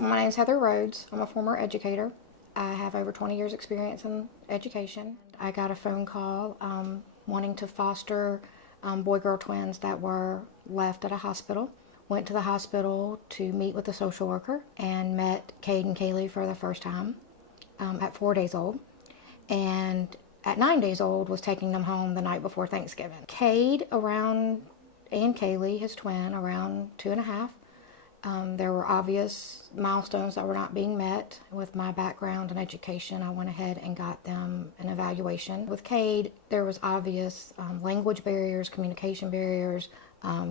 My name is Heather Rhodes. I'm a former educator. I have over 20 years experience in education. I got a phone call wanting to foster boy-girl twins that were left at a hospital. Went to the hospital to meet with the social worker and met Cade and Kaylee for the first time at 4 days old. And at 9 days old was taking them home the night before Thanksgiving. Cade and Kaylee, his twin, around 2.5. There were obvious milestones that were not being met. With my background in education, I went ahead and got them an evaluation. With Cade, there was obvious language barriers, communication barriers.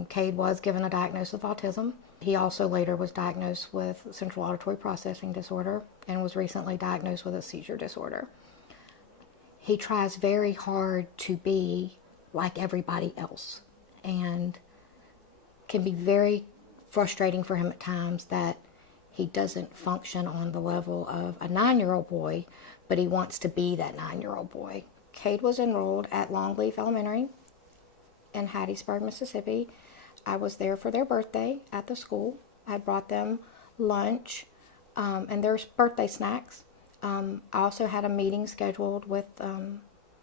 Cade was given a diagnosis of autism. He also later was diagnosed with central auditory processing disorder and was recently diagnosed with a seizure disorder. He tries very hard to be like everybody else and can be very frustrating for him at times that he doesn't function on the level of a 9-year-old boy, but he wants to be that 9-year-old boy. Cade was enrolled at Longleaf Elementary in Hattiesburg, Mississippi. I was there for their birthday at the school. I brought them lunch and their birthday snacks. I also had a meeting scheduled with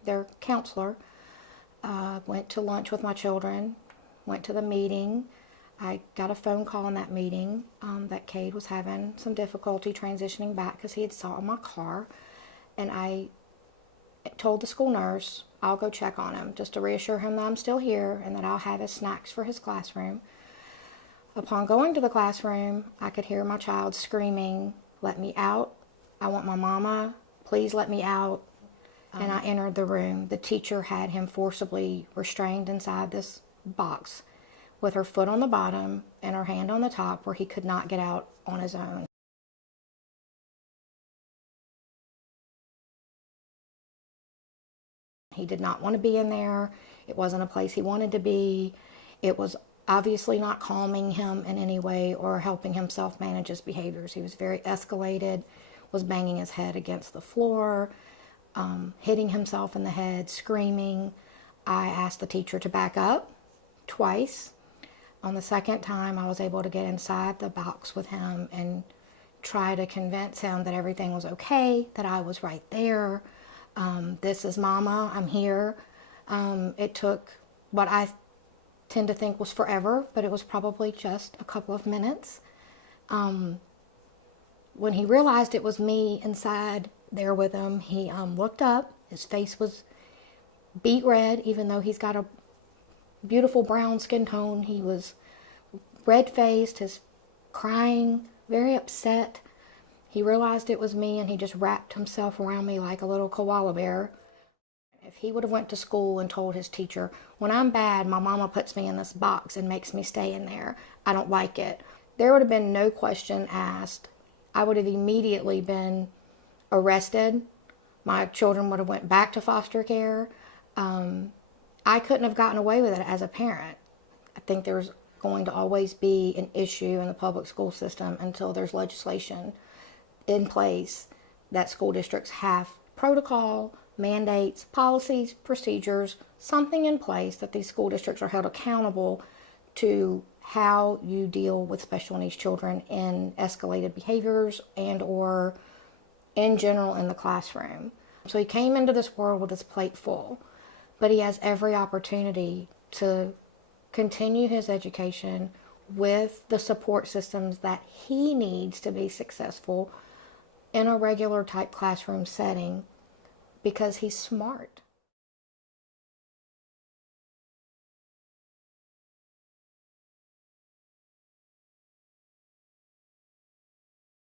their counselor. Went to lunch with my children, went to the meeting. I got a phone call in that meeting that Cade was having some difficulty transitioning back because he had saw my car. And I told the school nurse, I'll go check on him just to reassure him that I'm still here and that I'll have his snacks for his classroom. Upon going to the classroom, I could hear my child screaming, "Let me out. I want my mama. Please let me out." And I entered the room. The teacher had him forcibly restrained inside this box with her foot on the bottom and her hand on the top where he could not get out on his own. He did not want to be in there. It wasn't a place he wanted to be. It was obviously not calming him in any way or helping him self-manage his behaviors. He was very escalated, was banging his head against the floor, hitting himself in the head, screaming. I asked the teacher to back up twice. On the second time, I was able to get inside the box with him and try to convince him that everything was okay, that I was right there. This is Mama, I'm here. It took what I tend to think was forever, but it was probably just a couple of minutes. When he realized it was me inside there with him, he looked up. His face was beet red, even though he's got a beautiful brown skin tone. He was red-faced, his crying, very upset. He realized it was me and he just wrapped himself around me like a little koala bear. If he would have went to school and told his teacher, "When I'm bad, my mama puts me in this box and makes me stay in there. I don't like it," there would have been no question asked. I would have immediately been arrested. My children would have went back to foster care. I couldn't have gotten away with it as a parent. I think there's going to always be an issue in the public school system until there's legislation in place that school districts have protocol, mandates, policies, procedures, something in place that these school districts are held accountable to how you deal with special needs children in escalated behaviors and or in general in the classroom. So he came into this world with his plate full, but he has every opportunity to continue his education with the support systems that he needs to be successful in a regular type classroom setting because he's smart.